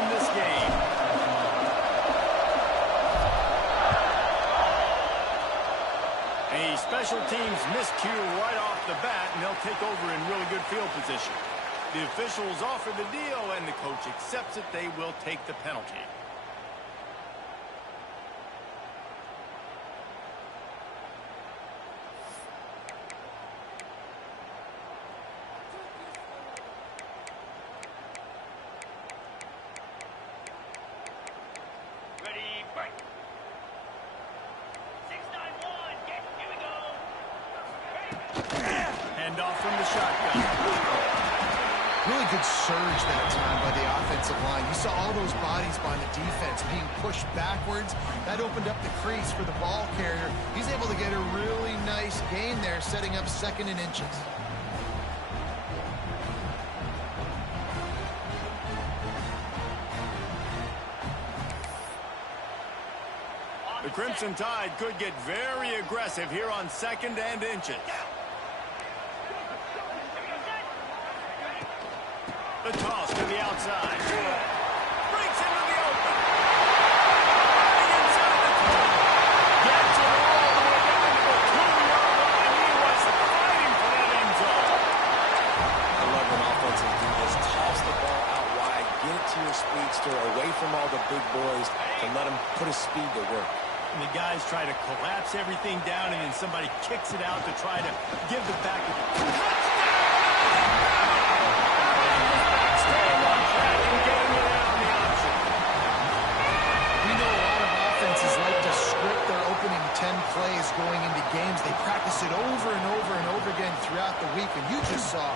in this game. A special teams miscue right off the bat, and they'll take over in really good field position. The officials offer the deal, and the coach accepts it. They will take the penalty. Ready, break. 6-9-1, here we go. Hand off from the shotgun. Really good surge that time by the offensive line. You saw all those bodies by the defense being pushed backwards. That opened up the crease for the ball carrier. He's able to get a really nice gain there, setting up 2nd and inches. The Crimson Tide could get very aggressive here on 2nd and inches. The toss to the outside. Breaks into the open. Inside the 20. Gets it all the way down to the 2-yard line. He was fighting for that end zone. I love when offenses do this. Toss the ball out wide. Get it to your speedster away from all the big boys and let him put his speed to work. And the guys try to collapse everything down, and then somebody kicks it out to try to give the back a touchdown! Staying on track and getting it out on the option. We know a lot of offenses like to script their opening 10 plays going into games. They practice it over and over and over again throughout the week, and you just saw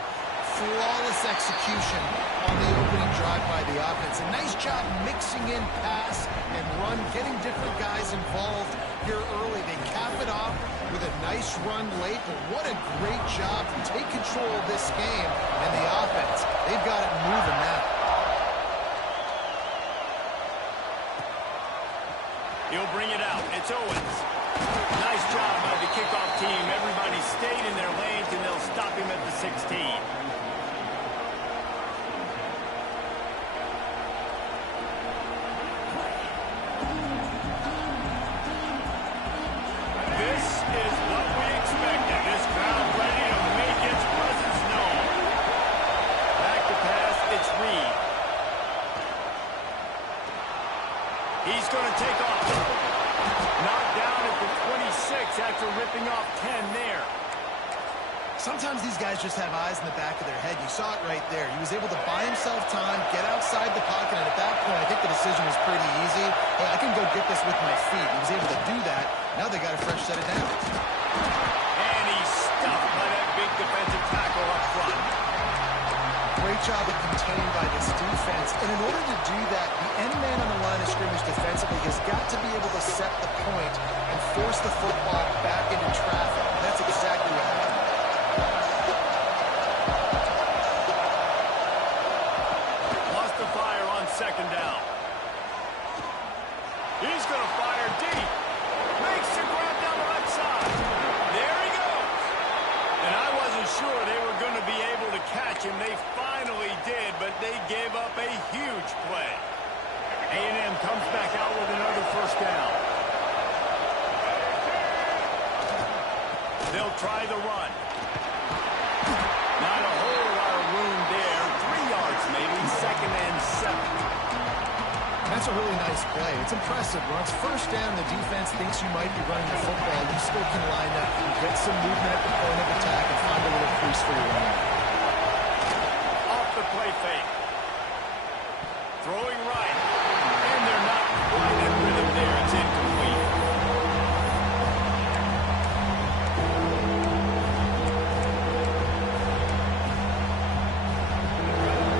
flawless execution on the opening drive by the offense. A nice job mixing in pass and run, getting different guys involved here early. They cap it off with a nice run late, but what a great job to take control of this game. And the offense, they've got it moving now. He'll bring it out. It's Owens. Nice job by the kickoff team. Everybody stayed in their lanes, and they'll stop him at the 16. This is what we expected. This crowd ready to make its presence known. Back to pass, it's Reed. He's going to take off. Knocked down at the 26 after ripping off 10 there. Sometimes these guys just have eyes in the back of their head. You saw it right there. He was able to buy himself time, get outside the pocket, and at that point, I think the decision was pretty easy. Hey, I can go get this with my feet. He was able to do that. Now they got a fresh set of downs. And he's stuffed by that big defensive tackle up front. Great job of contained by this defense. And in order to do that, the end man on the line of scrimmage defensively has got to be able to set the point and force the football back into traffic. And that's exactly what happened. Lost the fire on 2nd down. He's going to fire deep. Makes the grab down the left side. There he goes. And I wasn't sure they were going to be able to catch him. They finally did, but they gave up a huge play. A&M comes back out with another 1st down. They'll try the run. Not a whole lot of room there. 3 yards maybe, 2nd and 7. That's a really nice play. It's impressive. When it's 1st down, the defense thinks you might be running the football. You still can line up and get some movement at the point of attack and find a little crease for your run. Off the play fake. Throwing right. And they're not quite in rhythm there. It's incomplete.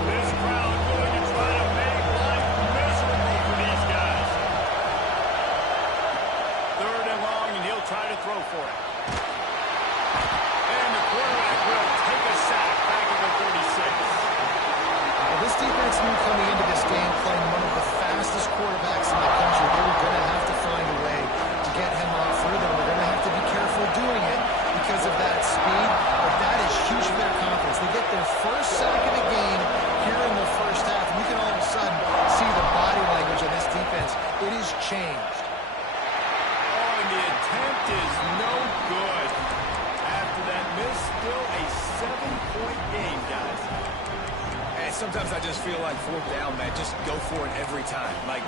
This crowd going to try to make life miserable for these guys. 3rd and long, and he'll try to throw for it. And the quarterback will take a sack back at the 36. Well, this defense knew coming into this game plan like fourth down, man, just go for it every time. Like,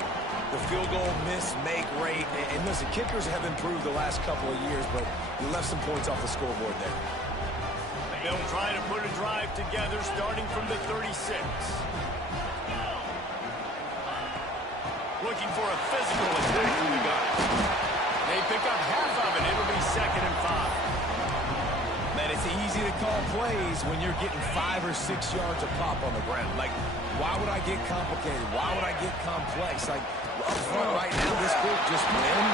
the field goal, miss, make, rate. And listen, kickers have improved the last couple of years, but you left some points off the scoreboard there. They'll try to put a drive together starting from the 36. Looking for a physical attack from the gun. They pick up half of it. It'll be 2nd and 5. Man, it's easy to call plays when you're getting 5 or 6 yards of pop on the ground. Like, why would I get complicated? Why would I get complex? Like, up front right now, this group just win,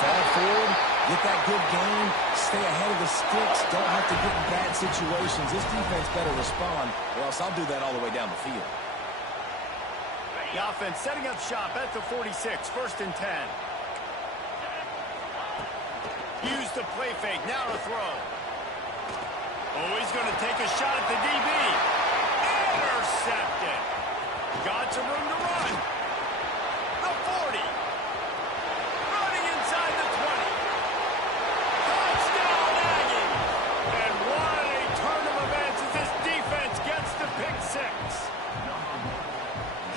fall forward, get that good game, stay ahead of the sticks, don't have to get in bad situations. This defense better respond, or else I'll do that all the way down the field. The offense setting up shop at the 46, 1st and 10. Use the play fake, now to throw. Oh, he's going to take a shot at the DB. Intercepted. Got some room to run. The 40. Running inside the 20. Touchdown, Aggie. And what a turn of events as this defense gets the pick 6.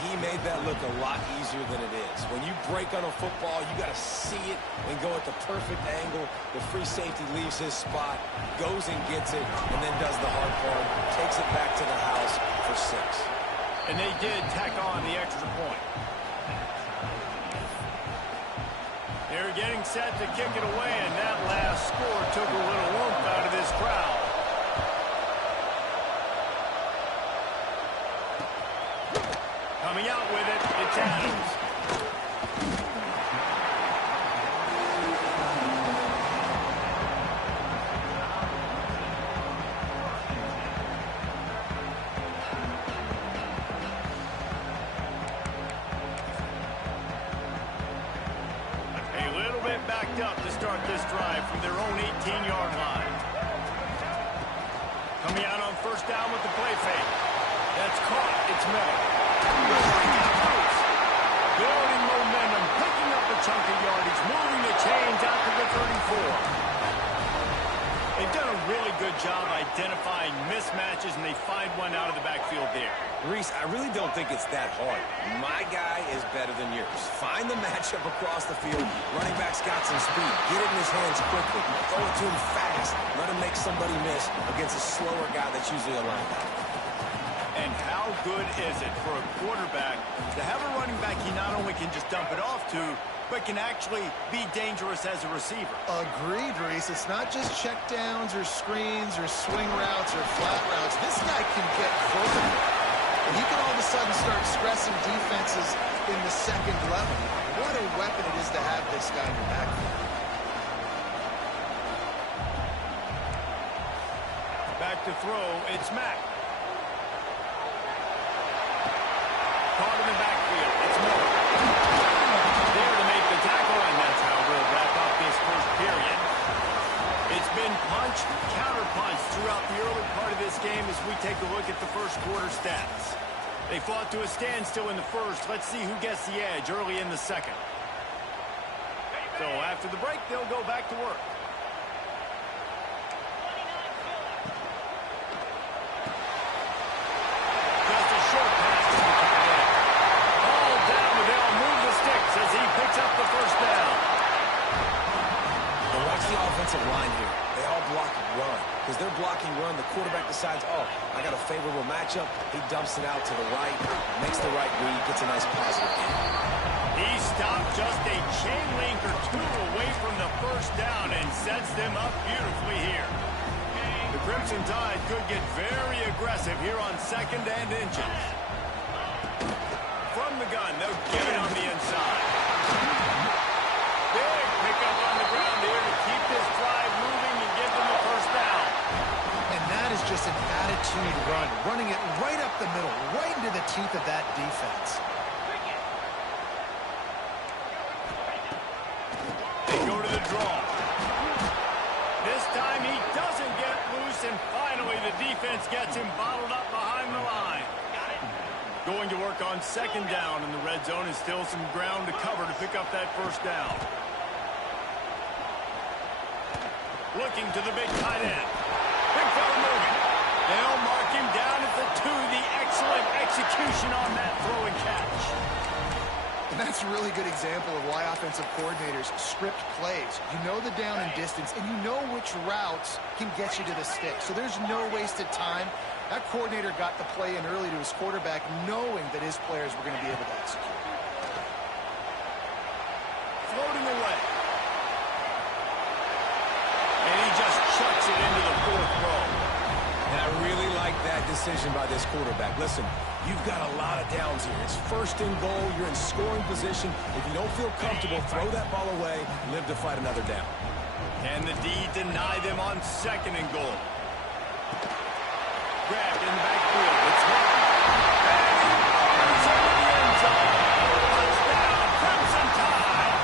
He made that look a lot easier than it is. When you break on a football, you got to see it and go at the perfect angle. The free safety leaves his spot, goes and gets it, and then does the hard part, takes it back to the house for 6. And they did tack on the extra point. They're getting set to kick it away, and that last score took a little oomph out of this crowd. Coming out with it, it's Adams. A little bit backed up to start this drive from their own 18-yard line. Coming out on 1st down with the play fake. That's caught. It's Miller. Building momentum, picking up a chunk of yardage, moving the chains out to the 34. They've done a really good job identifying mismatches, and they find one out of the backfield there. Reese, I really don't think it's that hard. My guy is better than yours. Find the matchup across the field. Running back's got some speed. Get it in his hands quickly. Throw it to him fast. Let him make somebody miss against a slower guy that's usually a linebacker. And how good is it for a quarterback to have a running back he not only can just dump it off to, but can actually be dangerous as a receiver? Agreed, Reese. It's not just checkdowns or screens or swing routes or flat routes. This guy can get vertical. And he can all of a sudden start stressing defenses in the 2nd level. What a weapon it is to have this guy in your backfield. Back to throw, it's Mack. Caught in the backfield. It's Miller. There to make the tackle, and that's how we'll wrap up this first period. It's been punch, counter-punch throughout the early part of this game as we take a look at the first quarter stats. They fought to a standstill in the first. Let's see who gets the edge early in the second. So after the break, they'll go back to work. Just a short pass to the tight end. All down, but they'll move the sticks as he picks up the 1st down. And watch the offensive line here. They all block run. Because they're blocking run, the quarterback decides, oh, I got a favorable matchup. He dumps it out to the right, makes the right read, gets a nice positive gain. He stopped just a chain link or 2 away from the 1st down and sets them up beautifully here. The Crimson Tide could get very aggressive here on 2nd and inches. From the gun, they'll give it on the inside. Big pickup on the ground here to keep this drive moving and give them the 1st down. And that is just an attitude run, running it right up the middle, right into the teeth of that defense. They go to the draw. This time he doesn't get loose, and finally the defense gets him bottled up behind the line. Going to work on 2nd down, and the red zone is still some ground to cover to pick up that 1st down. Looking to the big tight end. Big fella moving. They'll mark him down at the 2. The excellent execution on that throw and catch. And that's a really good example of why offensive coordinators script plays. You know the down and distance, and you know which routes can get you to the stick. So there's no wasted time. That coordinator got the play in early to his quarterback, knowing that his players were going to be able to execute. Floating away. And he just chucks it into the 4th row. And I really like that decision by this quarterback. Listen, you've got a lot of downs here. It's 1st and goal. You're in scoring position. If you don't feel comfortable, throw that ball away. Live to fight another down. And the D deny them on 2nd and goal. Grabbed in the backfield. It's him. And he fires into the end zone. Touchdown, Crimson Tide.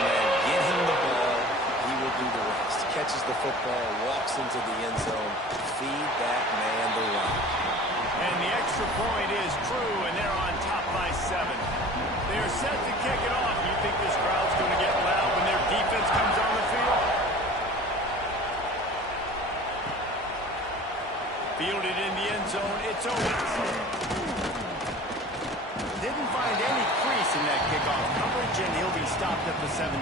Man, get him the ball. He will do the rest. Catches the football, walks into the end zone. Feed that man the rock. And the extra point is true, and they're on top by 7. They're set to kick it off. You think this crowd's going to get loud when their defense comes on the field? Fielded in the end zone, it's Owens. Didn't find any crease in that kickoff coverage, and he'll be stopped at the 17.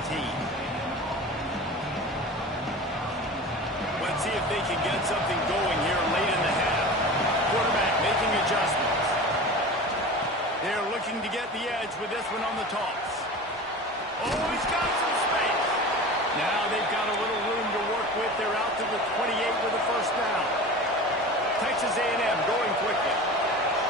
Let's see if they can get something going here late in the half. Quarterback making adjustments. They're looking to get the edge with this one on the toss. Oh, he's got some space. Now they've got a little room to work with. They're out to the 28 with a 1st down. Texas A&M going quickly.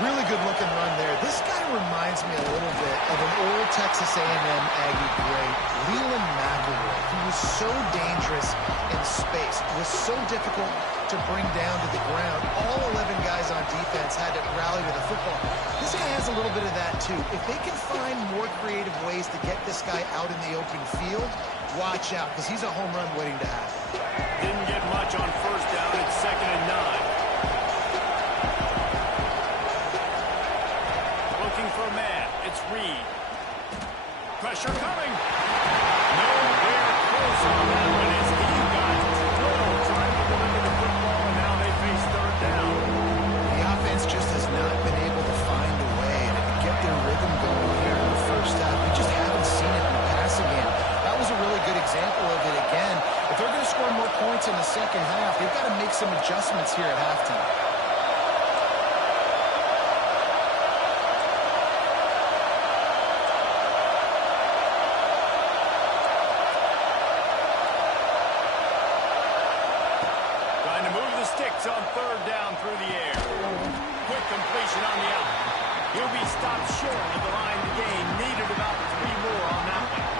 Really good looking run there. This guy reminds me a little bit of an old Texas A&M Aggie great, Leland McElroy. He was so dangerous in space. It was so difficult to bring down to the ground. All 11 guys on defense had to rally to the football. This guy has a little bit of that too. If they can find more creative ways to get this guy out in the open field, watch out, because he's a home run waiting to happen. Didn't get much on 1st down. It's 2nd and 9. For a man, it's Reed. Pressure coming. Nowhere close on that one as he got drilled trying to deliver the football, and now they face 3rd down. The offense just has not been able to find a way to get their rhythm going here in the 1st half. We just haven't seen it in the passing game. That was a really good example of it again. If they're going to score more points in the 2nd half, they've got to make some adjustments here at halftime. On 3rd down through the air. Quick completion on the out. He'll be stopped short of the line to gain. Needed about 3 more on that one.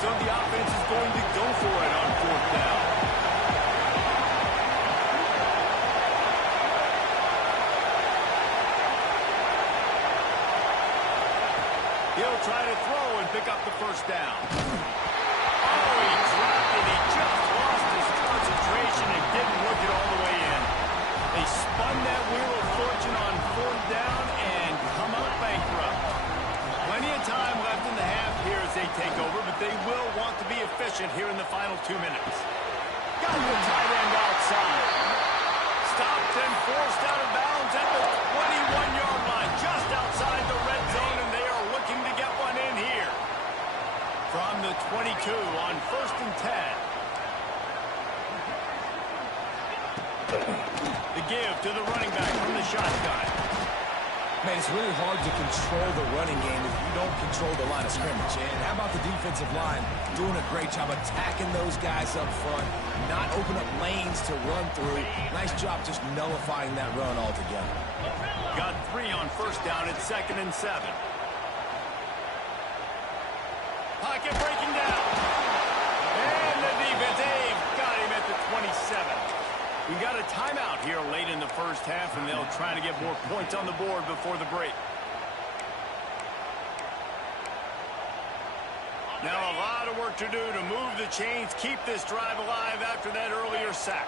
So the offense is going to go for it on 4th down. He'll try to throw and pick up the 1st down. Oh, he dropped it. He just lost his concentration and didn't look it all the way in. They spun that wheel of fortune on 4th down and come up bankrupt. Plenty of time left in the half here as they take over, but they will want to be efficient here in the final 2 minutes. Got the tight end outside. Stopped and forced out of bounds at the 21-yard line, just outside the red zone, and they are looking to get one in here. From the 22 on 1st and 10. The give to the running back from the shotgun. Man, it's really hard to control the running game if you don't control the line of scrimmage. And how about the defensive line doing a great job attacking those guys up front, not open up lanes to run through. Nice job just nullifying that run altogether. Got 3 on 1st down at 2nd and 7. Pocket breaking down. And the defense, they've got him at the 27. We got a timeout here late in the 1st half, and they'll try to get more points on the board before the break. Now a lot of work to do to move the chains, keep this drive alive after that earlier sack.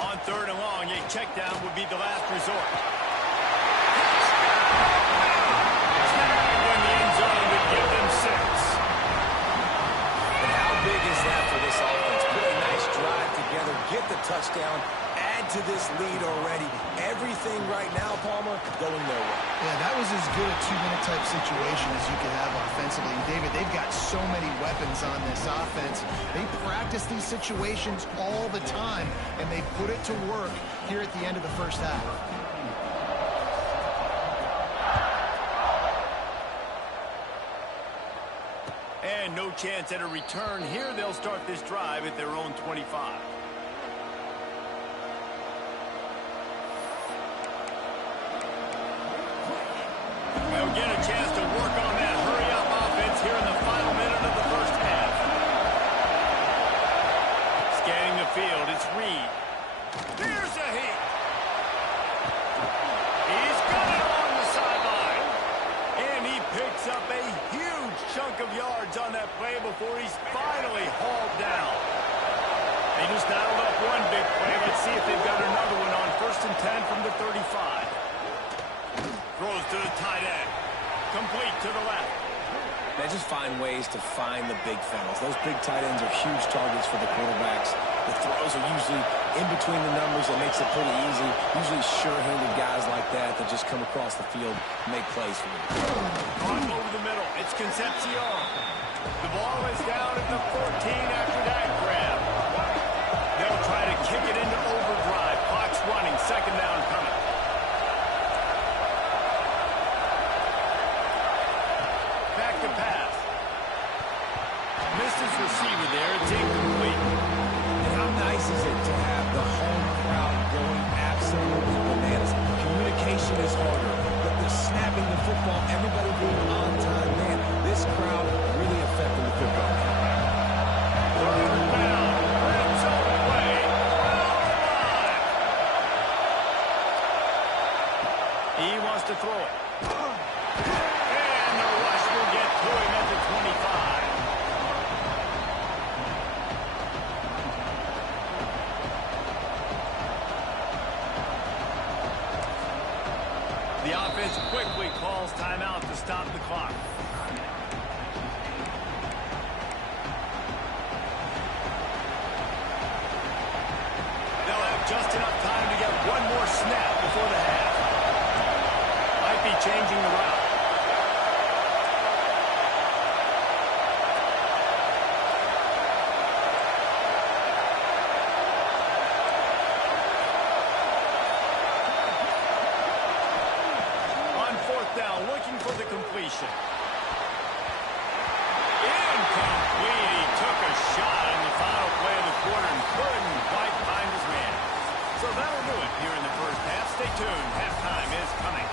On 3rd and long, you check down would be the last resort. Snag in the end zone to give them 6. And how big is that for this offense? Put a nice drive together, get the touchdown, add to this lead already. Everything right now, Palmer, going their way. Yeah, that was as good a 2-minute type situation as you could have offensively. And David, they've got so many weapons on this offense. They practice these situations all the time, and they put it to work here at the end of the first half. And no chance at a return here. They'll start this drive at their own 25. They'll get a chance to work on that hurry-up offense here in the final minute of the first half. Scanning the field, it's Reed. There's a heat. He's got it on the sideline. And he picks up a huge chunk of yards on that play before he's finally hauled down. They just dialed up one big play. Let's see if they've got another one on 1st and 10 from the 35. Throws to the tight end. Complete to the left. They just find ways to find the big fellas. Those big tight ends are huge targets for the quarterbacks. The throws are usually in between the numbers. That makes it pretty easy. Usually sure-handed guys like that just come across the field and make plays for you. On over the middle. It's Concepcion. The ball is down at the 14 after that grab. They'll try to kick it into overdrive. Clock's running. 2nd down coming. Back to pass. Missed his receiver there. It's incomplete. And how nice is it to have the home crowd going absolutely bananas? Communication is harder, but the snapping the football, everybody being on time, man, this crowd really affecting the football game. Third down. Red zone play. Crowd alive. He wants to throw it. And the rush will get to him at the 25. The offense quickly calls timeout to stop the clock. They'll have just enough time to get one more snap before the half. Might be changing the route. On 4th down, looking for the completion. Incomplete. He took a shot on the final play of the quarter and couldn't quite find his man. So that'll do it here in the first half. Stay tuned. Halftime is coming.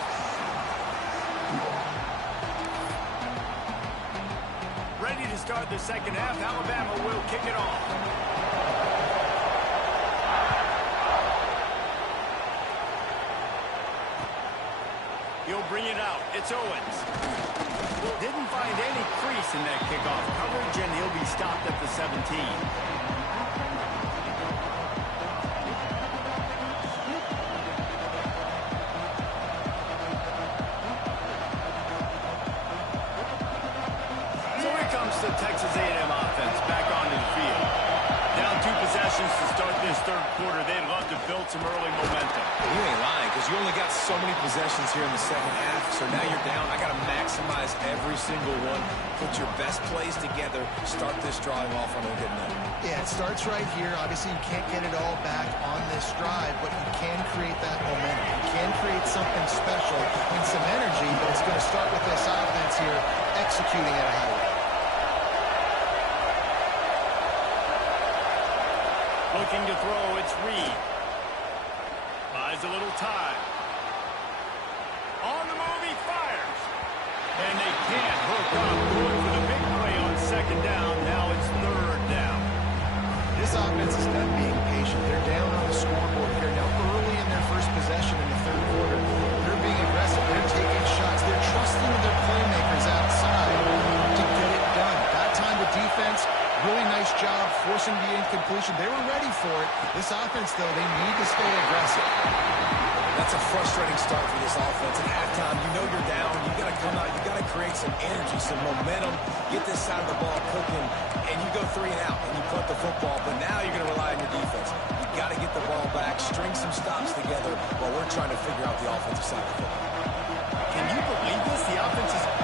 Ready to start the second half. Alabama will kick it off. He'll bring it out. It's Owens. Didn't find any crease in that kickoff coverage, and he'll be stopped at the 17. So here comes the Texas A&M offense back onto the field. Down 2 possessions to start this 3rd quarter. They'd love to build some early momentum. You ain't lying, because you only got so many possessions here in the 2nd half, so now you're down. I got to maximize every single one. Put your best plays together. Start this drive off on a good note. Yeah, it starts right here. Obviously, you can't get it all back on this drive, but you can create that momentum. You can create something special and some energy, but it's going to start with this offense here executing at a high rate. Looking to throw, it's Reed. Buys a little time. On the move, he fires. And they can't hook up. Going for the big play on 2nd down. Now it's 3rd down. This offense is done being patient. They're down on the scoreboard here. Now, early in their first possession in the 3rd quarter, they're being aggressive. They're taking shots. They're trusting their playmakers outside to get it done. That time the defense, really nice job forcing the incompletion. position. They were ready for it. This offense, though, they need to stay aggressive. That's a frustrating start for this offense. At halftime, you know you're down. You got to come out. You got to create some energy, some momentum, get this side of the ball cooking, and you go 3 and out, and you punt the football. But now you're going to rely on your defense. You got to get the ball back, string some stops together while we're trying to figure out the offensive side of the football. Can you believe this? The offense is